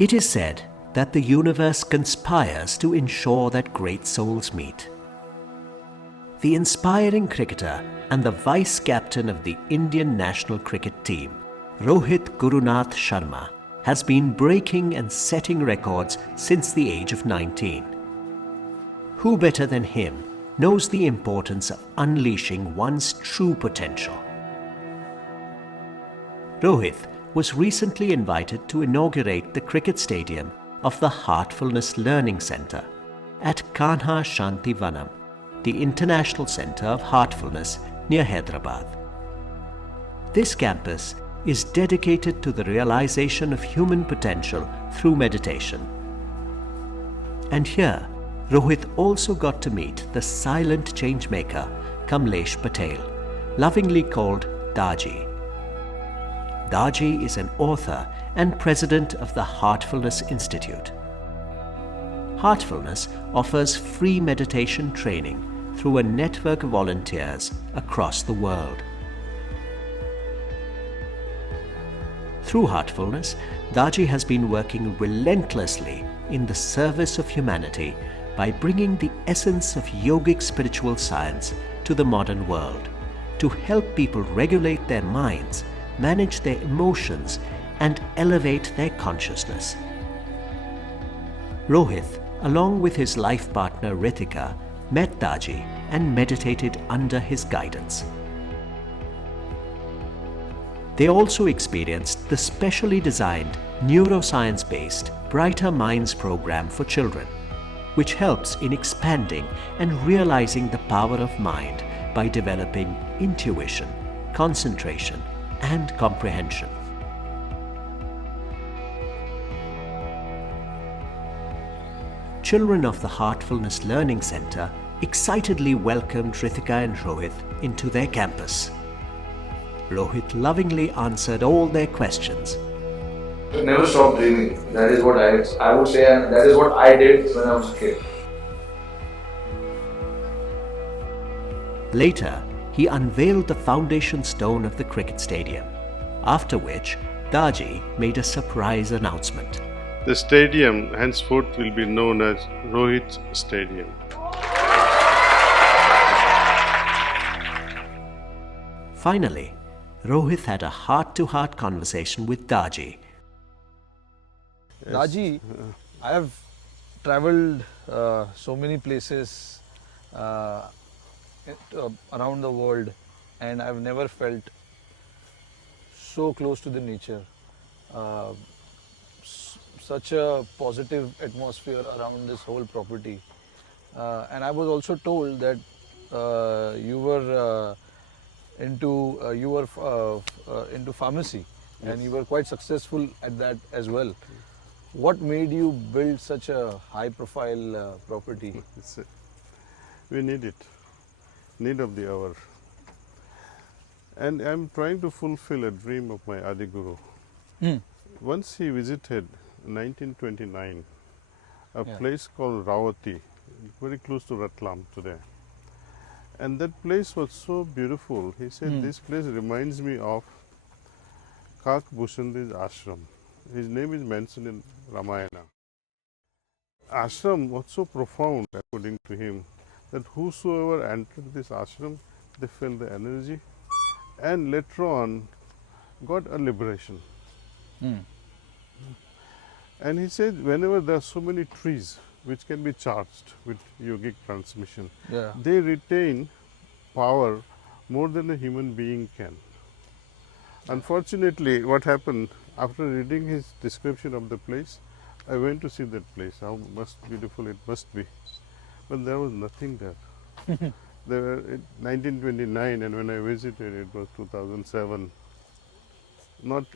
It is said that the universe conspires to ensure that great souls meet. The inspiring cricketer and the vice captain of the Indian national cricket team, Rohit Gurunath Sharma, has been breaking and setting records since the age of 19. Who better than him knows the importance of unleashing one's true potential? Rohit was recently invited to inaugurate the cricket stadium of the Heartfulness Learning Centre at Kanha Shanti Vanam, the International Centre of Heartfulness near Hyderabad. This campus is dedicated to the realization of human potential through meditation. And here, Rohit also got to meet the silent changemaker Kamlesh Patel, lovingly called Daaji. Daaji is an author and president of the Heartfulness Institute. Heartfulness offers free meditation training through a network of volunteers across the world. Through Heartfulness, Daaji has been working relentlessly in the service of humanity by bringing the essence of yogic spiritual science to the modern world, to help people regulate their minds, manage their emotions, and elevate their consciousness. Rohit, along with his life partner Ritika, met Daaji and meditated under his guidance. They also experienced the specially designed neuroscience-based Brighter Minds program for children, which helps in expanding and realizing the power of mind by developing intuition, concentration, and comprehension. Children of the Heartfulness Learning Centre excitedly welcomed Ritika and Rohit into their campus. Rohit lovingly answered all their questions. Never stop dreaming. That is what I would say, and that is what I did when I was a kid. Later, he unveiled the foundation stone of the cricket stadium, after which Daaji made a surprise announcement. The stadium henceforth will be known as Rohit Stadium. Finally, Rohit had a heart-to-heart conversation with Daaji. Yes. Daaji, I have travelled so many places around the world, and I've never felt so close to the nature. Such a positive atmosphere around this whole property. And I was also told that you were into pharmacy, yes, and you were quite successful at that as well. What made you build such a high-profile property? We need it, need of the hour. And I'm trying to fulfill a dream of my Adi Guru. Once he visited in 1929 a place called Ravati, very close to Ratlam today. And that place was so beautiful. He said, this place reminds me of Kak Bhushandi's ashram. His name is mentioned in Ramayana. Ashram was so profound, according to him, that whosoever entered this ashram, they felt the energy and later on got a liberation. And he said, whenever there are so many trees which can be charged with yogic transmission, they retain power more than a human being can. Unfortunately, what happened, after reading his description of the place, I went to see that place, how beautiful it must be. But there was nothing there. There were 1929, and when I visited, it was 2007. Not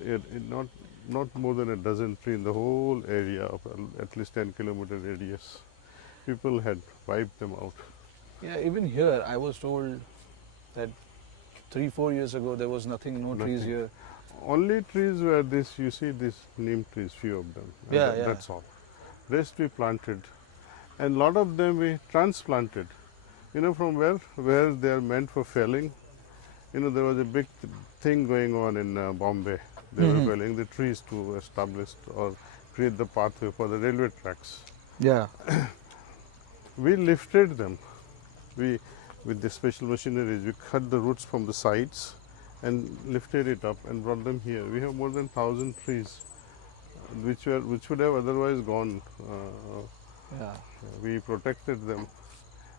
more than a dozen trees in the whole area of at least 10-kilometer radius. People had wiped them out. Yeah, even here I was told that 3-4 years ago there was nothing, no trees here. Only trees were this, you see these neem trees, few of them. That's all. Rest we planted, and lot of them we transplanted. You know from where they are meant for felling. You know, there was a big thing going on in Bombay. They were felling the trees to establish or create the pathway for the railway tracks. Yeah. We lifted them. We, with the special machineries, we cut the roots from the sides and lifted it up and brought them here. We have more than 1,000 trees, which would have otherwise gone. Yeah. We protected them,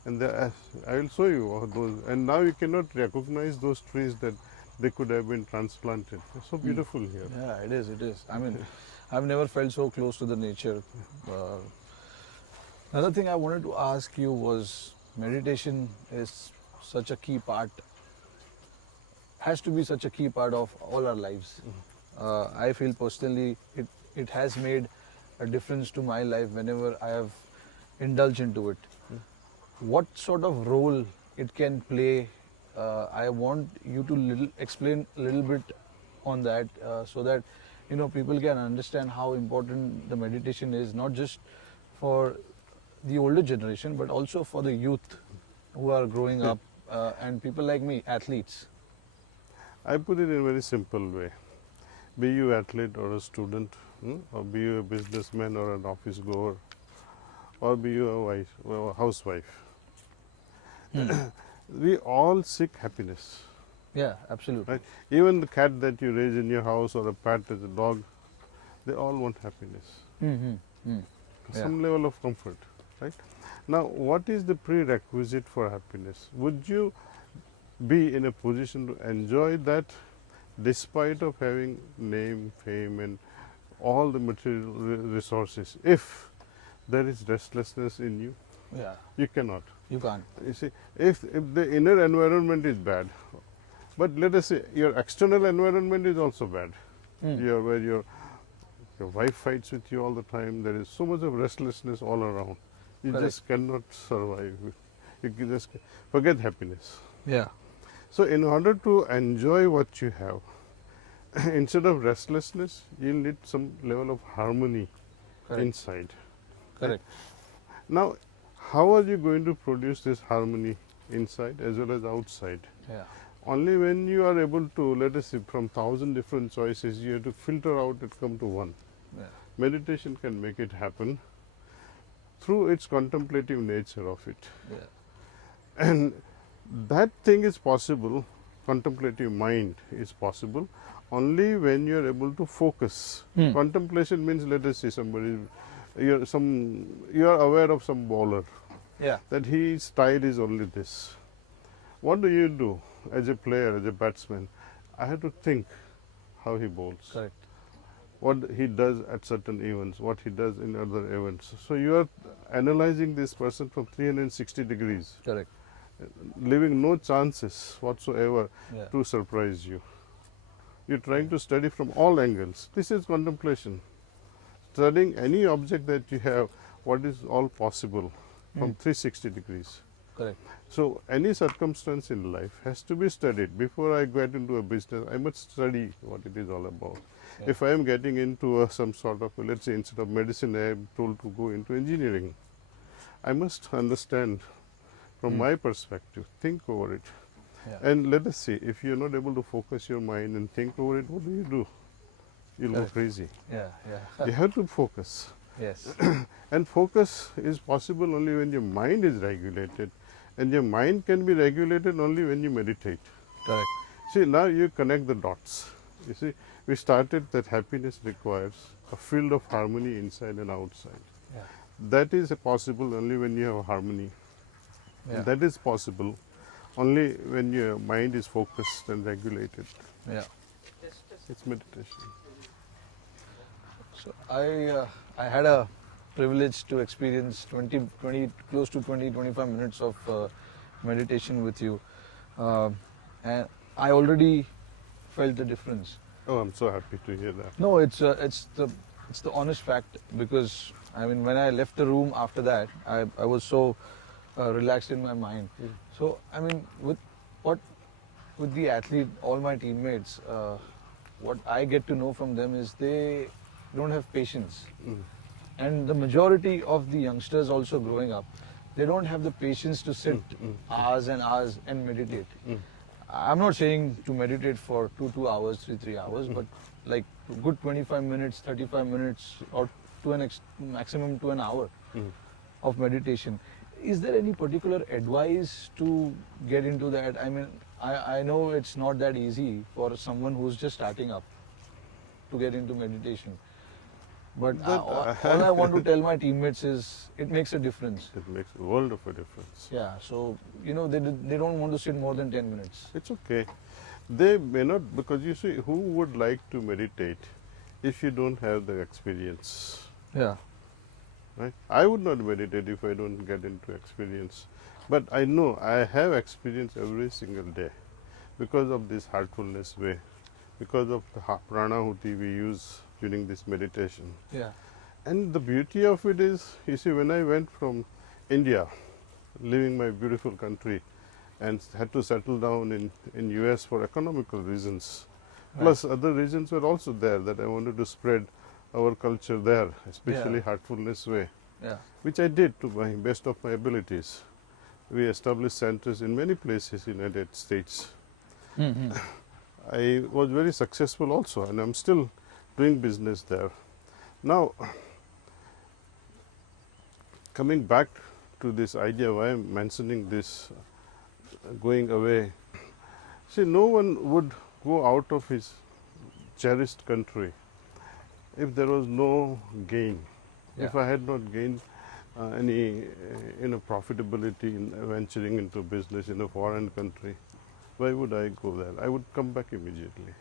and I will show you all those. And now you cannot recognize those trees that they could have been transplanted. It's so beautiful here. Yeah, it is. It is. I mean, I've never felt so close to the nature. Another thing I wanted to ask you was meditation is such a key part, has to be such a key part of all our lives. I feel personally it has made a difference to my life whenever I have indulged into it. What sort of role it can play? I want you to explain a little bit on that so that people can understand how important the meditation is, not just for the older generation but also for the youth who are growing up and people like me, athletes. I put it in a very simple way. Be you athlete or a student, or be you a businessman or an office goer, or be you a wife or a housewife. We all seek happiness. Yeah, absolutely. Right? Even the cat that you raise in your house or a pet as a dog, they all want happiness. Some level of comfort. Right? Now, what is the prerequisite for happiness? Would you be in a position to enjoy that despite of having name, fame and all the material resources? If there is restlessness in you, you cannot. You can't. You see, if the inner environment is bad, but let us say your external environment is also bad, where your wife fights with you all the time, there is so much of restlessness all around, you just cannot survive. You can just forget happiness. Yeah. So in order to enjoy what you have, instead of restlessness, you'll need some level of harmony inside. Correct. Now, how are you going to produce this harmony inside as well as outside? Yeah. Only when you are able to, let us say, from 1,000 different choices, you have to filter out and come to one. Yeah. Meditation can make it happen through its contemplative nature of it. Yeah. And that thing is possible, contemplative mind is possible, only when you are able to focus. Contemplation means, let us say, somebody, you are aware of some bowler, that his style is only this. What do you do as a player, as a batsman? I have to think how he bowls. Correct. What he does at certain events, what he does in other events. So you are analyzing this person from 360 degrees. Correct. Leaving no chances whatsoever to surprise you. You're trying to study from all angles. This is contemplation. Studying any object that you have, what is all possible from 360 degrees. Correct. So any circumstance in life has to be studied. Before I get into a business, I must study what it is all about. Yeah. If I am getting into some sort of, let's say, instead of medicine, I am told to go into engineering. I must understand from my perspective, think over it. Yeah. And let us see, if you are not able to focus your mind and think over it, what do? You'll go crazy. Yeah. You have to focus. Yes. And focus is possible only when your mind is regulated. And your mind can be regulated only when you meditate. Correct. See, now you connect the dots. You see, we started that happiness requires a field of harmony inside and outside. Yeah. That is possible only when you have harmony. Yeah. That is possible only when your mind is focused and regulated. Yeah. It's meditation. So I had a privilege to experience 20 close to 20-25 minutes of meditation with you, and I already felt the difference. Oh, I'm so happy to hear that. No, it's the honest fact, because I mean, when I left the room after that, I was so relaxed in my mind. So I mean, with the athlete, all my teammates, what I get to know from them is they don't have patience. And the majority of the youngsters also growing up, they don't have the patience to sit hours and hours and meditate. I'm not saying to meditate for 2 hours, 3 hours, but like good 25 minutes, 35 minutes or to maximum to an hour of meditation. Is there any particular advice to get into that? I mean, I know it's not that easy for someone who's just starting up to get into meditation. But all I want to tell my teammates is it makes a difference. It makes a world of a difference. Yeah, so, they don't want to sit more than 10 minutes. It's okay. They may not, because you see, who would like to meditate if you don't have the experience? Yeah. Right? I would not meditate if I don't get into experience. But I know I have experience every single day because of this heartfulness way, because of the pranahuti we use during this meditation. Yeah. And the beauty of it is, you see, when I went from India, leaving my beautiful country, and had to settle down in US for economical reasons, plus other reasons were also there, that I wanted to spread our culture there, especially heartfulness way, which I did to my best of my abilities. We established centers in many places in the United States. I was very successful also, and I'm still doing business there. Now, coming back to this idea, why I'm mentioning this going away. See, no one would go out of his cherished country if there was no gain. If I had not gained any profitability in venturing into business in a foreign country, why would I go there? I would come back immediately.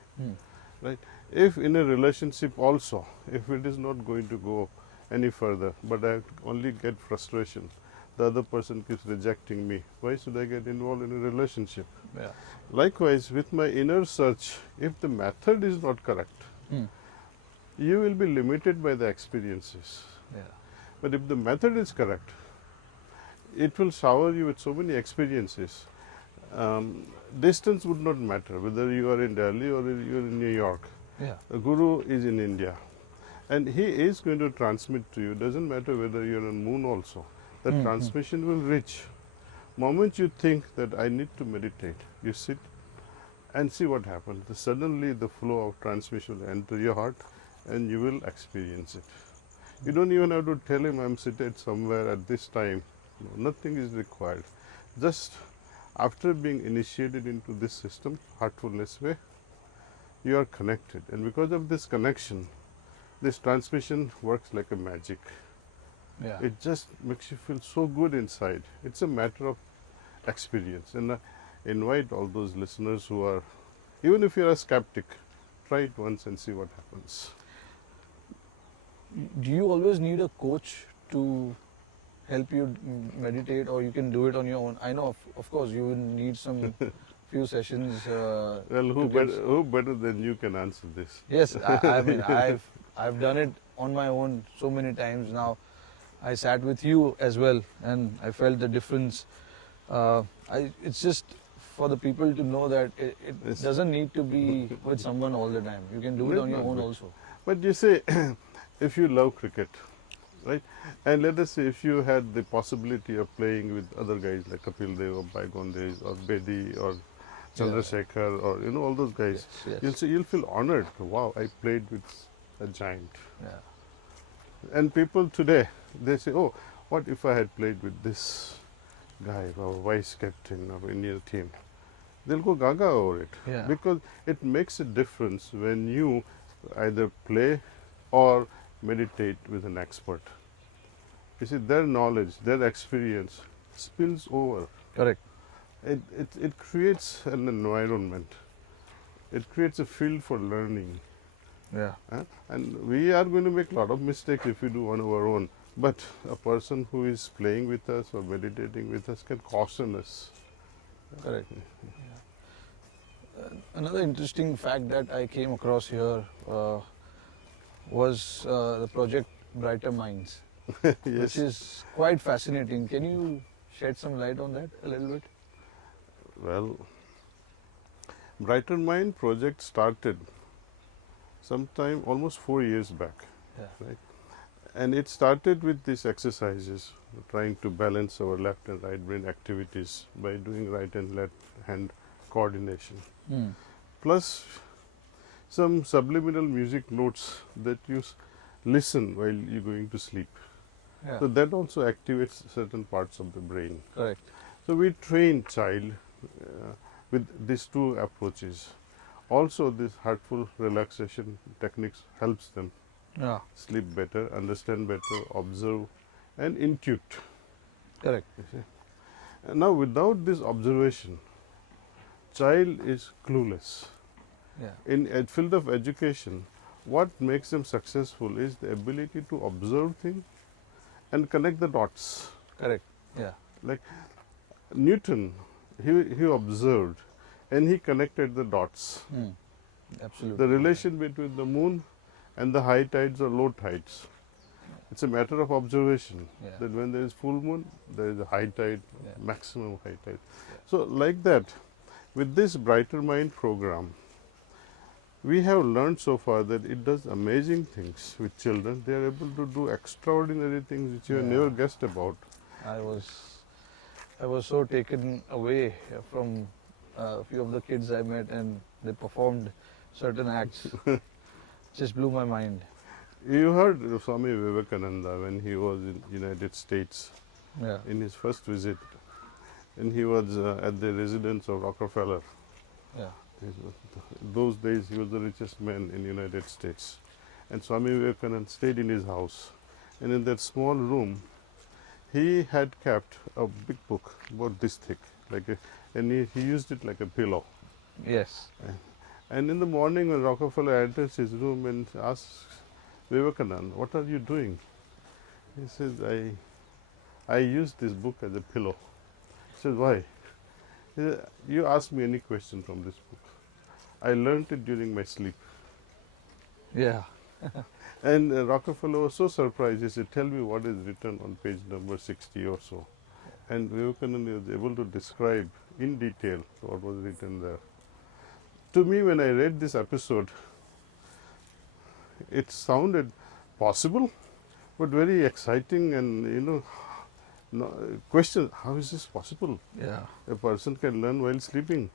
Right? If in a relationship also, if it is not going to go any further, but I only get frustration, the other person keeps rejecting me, why should I get involved in a relationship? Likewise, with my inner search, if the method is not correct, you will be limited by the experiences. But if the method is correct, it will shower you with so many experiences. Distance would not matter, whether you are in Delhi or you are in New York. The Guru is in India, and he is going to transmit to you. Doesn't matter whether you are on moon also. The transmission will reach. Moment you think that I need to meditate, you sit and see what happens. Suddenly the flow of transmission will enter your heart and you will experience it. You don't even have to tell him I'm seated somewhere at this time. No, nothing is required. Just after being initiated into this system, heartfulness way, you are connected. And because of this connection, this transmission works like a magic. It just makes you feel so good inside. It's a matter of experience. And I invite all those listeners who are, even if you're a skeptic, try it once and see what happens. Do you always need a coach to help you meditate, or you can do it on your own? I know, of course, you will need some few sessions. Well, who better than you can answer this? Yes, I mean, I've done it on my own so many times now. I sat with you as well, and I felt the difference. It's just for the people to know that it doesn't need to be with someone all the time. You can do it on your own also. But you say, if you love cricket, right? And let us say if you had the possibility of playing with other guys like Kapil Dev or bygone days or Bedi or Chandrasekhar or all those guys, you'll feel honored. Wow, I played with a giant. And people today, they say, oh, what if I had played with this guy, our vice captain of Indian team? They'll go gaga over it. Because it makes a difference when you either play or meditate with an expert. You see, their knowledge, their experience spills over. Correct. It creates an environment. It creates a field for learning. And we are going to make a lot of mistakes if we do on our own. But a person who is playing with us or meditating with us can caution us. Correct. Another interesting fact that I came across here was the project Brighter Minds, which is quite fascinating. Can you shed some light on that a little bit? Well, Brighter Mind project started sometime almost 4 years back, right? And it started with these exercises, trying to balance our left and right brain activities by doing right and left hand coordination. Plus some subliminal music notes that you listen while you're going to sleep. Yeah. So that also activates certain parts of the brain. Correct. So we train child with these two approaches. Also, this heartful relaxation techniques helps them Yeah. sleep better, understand better, observe, and intuit. Correct. You see. And now, without this observation, child is clueless. Yeah. In a field of education, what makes them successful is the ability to observe things and connect the dots. Correct. Yeah. Like Newton, he observed and he connected the dots. Absolutely. The relation between the moon and the high tides or low tides. It's a matter of observation. Yeah. That when there is full moon, there is a high tide, Yeah. maximum high tide. So like that, with this Brighter Mind program, we have learned so far that it does amazing things with children. They are able to do extraordinary things which you have Yeah. never guessed about. I was so taken away from a few of the kids I met, and they performed certain acts. Just blew my mind. You heard Swami Vivekananda when he was in United States Yeah. in his first visit, and he was at the residence of Rockefeller. Yeah. Those days he was the richest man in United States, and Swami Vivekananda stayed in his house, and in that small room he had kept a big book about this thick, and he used it like a pillow. Yes. And in the morning when Rockefeller enters his room and asks Vivekananda, "What are you doing?" He says, I use this book as a pillow. He says, "Why?" He said, "You ask me any question from this book. I learnt it during my sleep." Yeah. And Rockefeller was so surprised. He said, "Tell me what is written on page number 60 or so." And Vivekananda was able to describe in detail what was written there. To me, when I read this episode, it sounded possible, but very exciting, and question, how is this possible? Yeah. A person can learn while sleeping,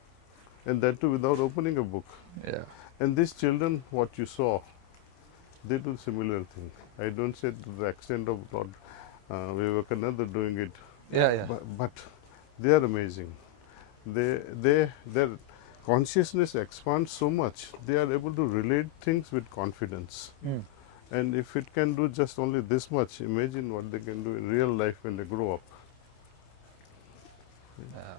and that too without opening a book. Yeah. And these children, what you saw, they do similar thing. I don't say to the extent of Lord Vivekananda doing it, Yeah. Yeah. but they are amazing. Their consciousness expands so much, they are able to relate things with confidence. And if it can do just only this much, imagine what they can do in real life when they grow up.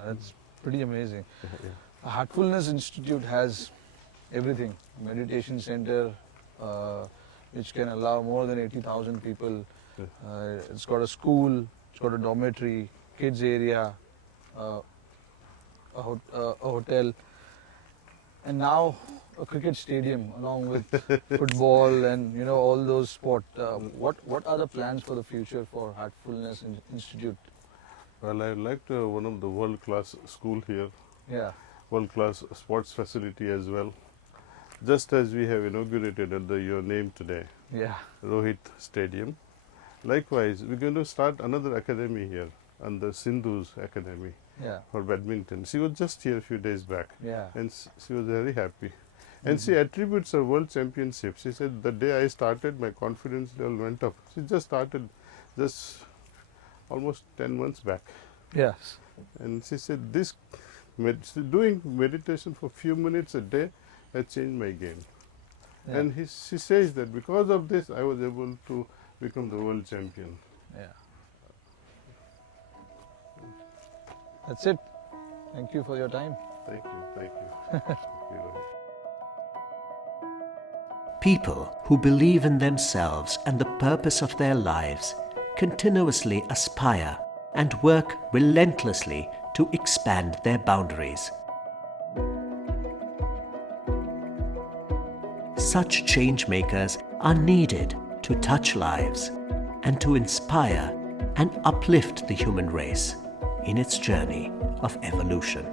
That's pretty amazing. Yeah. Heartfulness Institute has everything. Meditation center, which can allow more than 80,000 people. It's got a school, it's got a dormitory, kids area, a hotel, and now a cricket stadium along with football and all those sports. What are the plans for the future for Heartfulness Institute? Well, I liked one of the world-class school here, Yeah. world-class sports facility as well. Just as we have inaugurated under your name today, Yeah. Rohit Stadium. Likewise, we're going to start another academy here, under Sindhu's academy Yeah. for badminton. She was just here a few days back, Yeah. and she was very happy. And she attributes her world championship. She said, "The day I started, my confidence level went up." She just started just almost 10 months back. Yes. And she said, doing meditation for a few minutes a day has changed my game. Yeah. And she says that because of this, I was able to become the world champion. Yeah. That's it. Thank you for your time. Thank you. Thank you. Thank you, Rohit. People who believe in themselves and the purpose of their lives continuously aspire and work relentlessly to expand their boundaries. Such change makers are needed to touch lives and to inspire and uplift the human race in its journey of evolution.